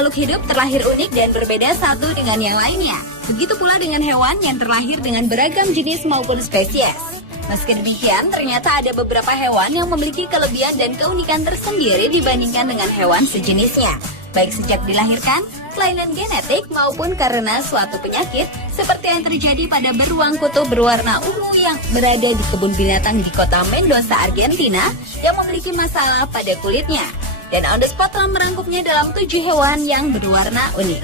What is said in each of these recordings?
makhluk hidup terlahir unik dan berbeda satu dengan yang lainnya. Begitu pula dengan hewan yang terlahir dengan beragam jenis maupun spesies. Meski demikian, ternyata ada beberapa hewan yang memiliki kelebihan dan keunikan tersendiri dibandingkan dengan hewan sejenisnya. Baik sejak dilahirkan, kelainan genetik maupun karena suatu penyakit seperti yang terjadi pada beruang kutub berwarna ungu yang berada di kebun binatang di kota Mendoza, Argentina yang memiliki masalah pada kulitnya. Dan On The Spot telah merangkumnya dalam 7 hewan yang berwarna unik.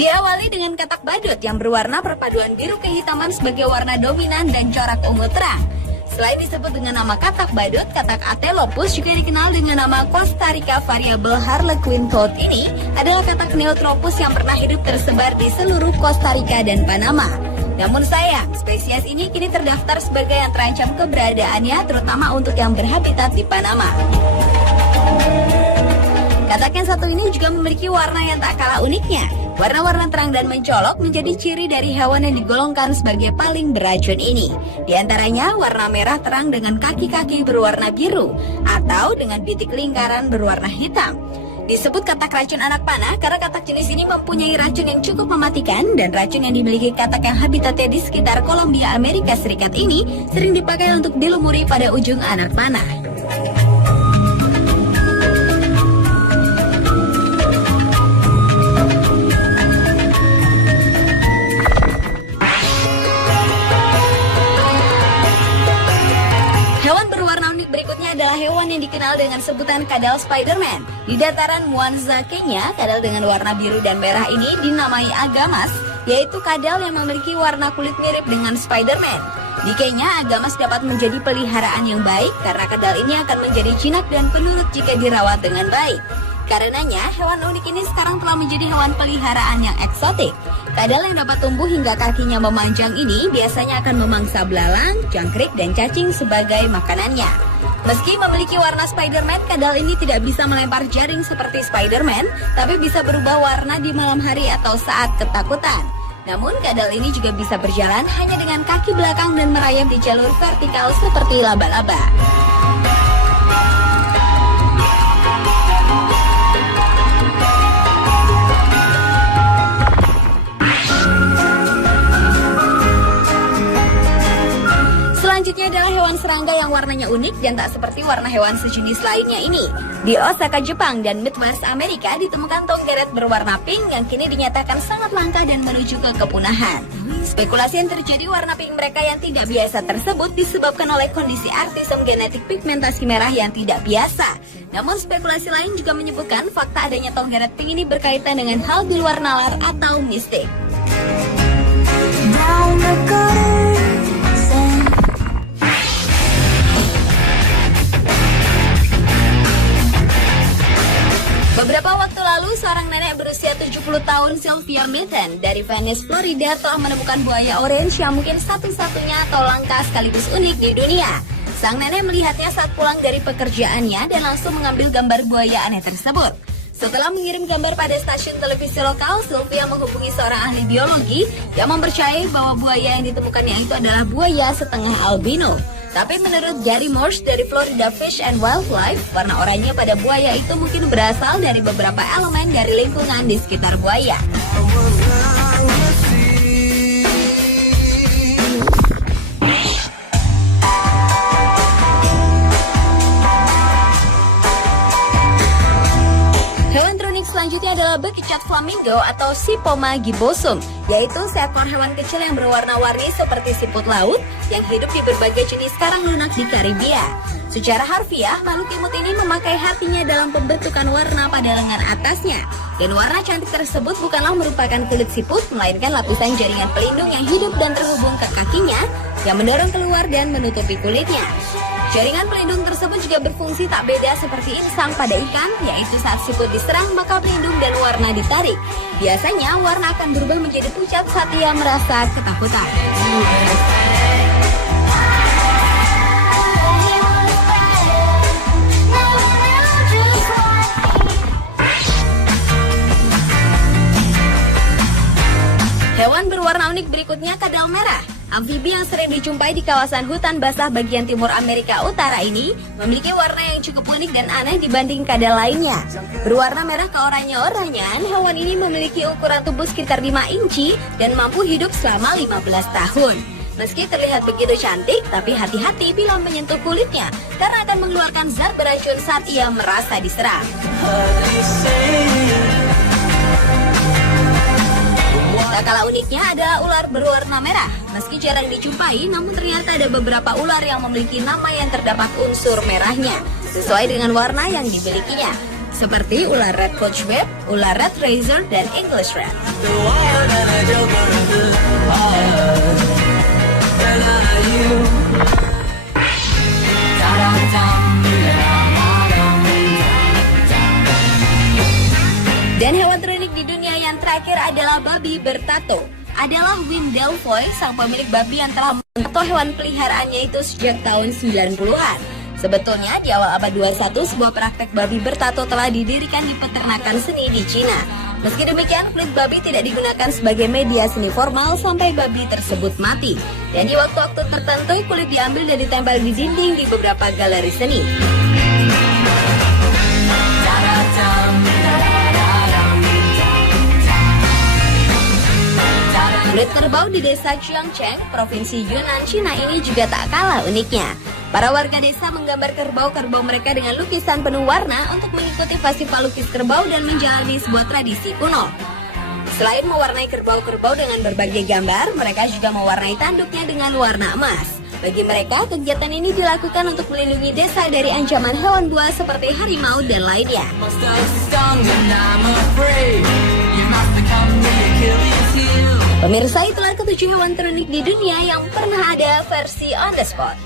Diawali dengan katak badut yang berwarna perpaduan biru kehitaman sebagai warna dominan dan corak ungu terang. Selain disebut dengan nama katak badut, katak Atelopus juga dikenal dengan nama Costa Rica Variable Harlequin Coat. Ini adalah katak Neotropus yang pernah hidup tersebar di seluruh Costa Rica dan Panama. Namun sayang, spesies ini kini terdaftar sebagai yang terancam keberadaannya, terutama untuk yang berhabitat di Panama. Katak yang satu ini juga memiliki warna yang tak kalah uniknya. Warna-warna terang dan mencolok menjadi ciri dari hewan yang digolongkan sebagai paling beracun ini. Di antaranya warna merah terang dengan kaki-kaki berwarna biru atau dengan bitik lingkaran berwarna hitam. Disebut katak racun anak panah karena katak jenis ini mempunyai racun yang cukup mematikan, dan racun yang dimiliki katak yang habitatnya di sekitar Kolombia, Amerika Serikat ini sering dipakai untuk dilumuri pada ujung anak panah. Adalah hewan yang dikenal dengan sebutan kadal Spider-Man. Di dataran Mwanza, Kenya, kadal dengan warna biru dan merah ini dinamai agamas, yaitu kadal yang memiliki warna kulit mirip dengan Spider-Man. Di Kenya, agamas dapat menjadi peliharaan yang baik karena kadal ini akan menjadi jinak dan penurut jika dirawat dengan baik. Karenanya, hewan unik ini sekarang telah menjadi hewan peliharaan yang eksotik. Kadal yang dapat tumbuh hingga kakinya memanjang ini biasanya akan memangsa belalang, jangkrik, dan cacing sebagai makanannya. Meski memiliki warna Spider-Man, kadal ini tidak bisa melempar jaring seperti Spider-Man, tapi bisa berubah warna di malam hari atau saat ketakutan. Namun, kadal ini juga bisa berjalan hanya dengan kaki belakang dan merayap di jalur vertikal seperti laba-laba. Selanjutnya adalah hewan serangga yang warnanya unik dan tak seperti warna hewan sejenis lainnya ini. Di Osaka, Jepang dan Midwest, Amerika ditemukan tongkeret berwarna pink yang kini dinyatakan sangat langka dan menuju ke kepunahan. Spekulasi yang terjadi warna pink mereka yang tidak biasa tersebut disebabkan oleh kondisi artisem genetik pigmentasi merah yang tidak biasa. Namun spekulasi lain juga menyebutkan fakta adanya tongkeret pink ini berkaitan dengan hal di luar nalar atau mistik. Beberapa waktu lalu, seorang nenek berusia 70 tahun, Sylvia Mitten, dari Venice, Florida, telah menemukan buaya orange yang mungkin satu-satunya atau langka sekaligus unik di dunia. Sang nenek melihatnya saat pulang dari pekerjaannya dan langsung mengambil gambar buaya aneh tersebut. Setelah mengirim gambar pada stasiun televisi lokal, Sylvia menghubungi seorang ahli biologi yang mempercayai bahwa buaya yang ditemukannya itu adalah buaya setengah albino. Tapi menurut Gary Morse dari Florida Fish and Wildlife, warna oranye pada buaya itu mungkin berasal dari beberapa elemen dari lingkungan di sekitar buaya. Hewan terunik selanjutnya adalah bekicot flamingo atau Sipoma gibbosum, yaitu seekor hewan kecil yang berwarna-warni seperti siput laut yang hidup di berbagai jenis karang lunak di Karibia. Secara harfiah, makhluk imut ini memakai hatinya dalam pembentukan warna pada lengan atasnya. Dan warna cantik tersebut bukanlah merupakan kulit siput, melainkan lapisan jaringan pelindung yang hidup dan terhubung ke kakinya yang mendorong keluar dan menutupi kulitnya. Jaringan pelindung tersebut juga berfungsi tak beda seperti insang pada ikan, yaitu saat siput diserang maka pelindung dan warna ditarik. Biasanya warna akan berubah menjadi pucat saat ia merasa ketakutan. Amfibi yang sering dijumpai di kawasan hutan basah bagian timur Amerika Utara ini memiliki warna yang cukup unik dan aneh dibanding kadal lainnya. Berwarna merah keoranye-oranyan, hewan ini memiliki ukuran tubuh sekitar 5 inci dan mampu hidup selama 15 tahun. Meski terlihat begitu cantik, tapi hati-hati bila menyentuh kulitnya karena akan mengeluarkan zat beracun saat ia merasa diserang. Tak kalah uniknya adalah ular berwarna merah. Meski jarang dijumpai, namun ternyata ada beberapa ular yang memiliki nama yang terdapat unsur merahnya, sesuai dengan warna yang dimilikinya. Seperti ular red couchweb, ular red razor, dan English red. Dan hewan terunik di dunia yang terakhir adalah babi bertato. Adalah Wim Delvoye, sang pemilik babi yang telah menato hewan peliharaannya itu sejak tahun 90-an. Sebetulnya di awal abad 21 sebuah praktek babi bertato telah didirikan di peternakan seni di Cina. Meski demikian, kulit babi tidak digunakan sebagai media seni formal sampai babi tersebut mati. Dan di waktu-waktu tertentu kulit diambil dan ditempel di dinding di beberapa galeri seni. Kulit kerbau di desa Qiangcheng, Provinsi Yunnan, Cina ini juga tak kalah uniknya. Para warga desa menggambar kerbau-kerbau mereka dengan lukisan penuh warna untuk mengikuti festival lukis kerbau dan menjalani sebuah tradisi kuno. Selain mewarnai kerbau-kerbau dengan berbagai gambar, mereka juga mewarnai tanduknya dengan warna emas. Bagi mereka, kegiatan ini dilakukan untuk melindungi desa dari ancaman hewan buas seperti harimau dan lainnya. Pemirsa, itulah ketujuh hewan terunik di dunia yang pernah ada versi on the spot.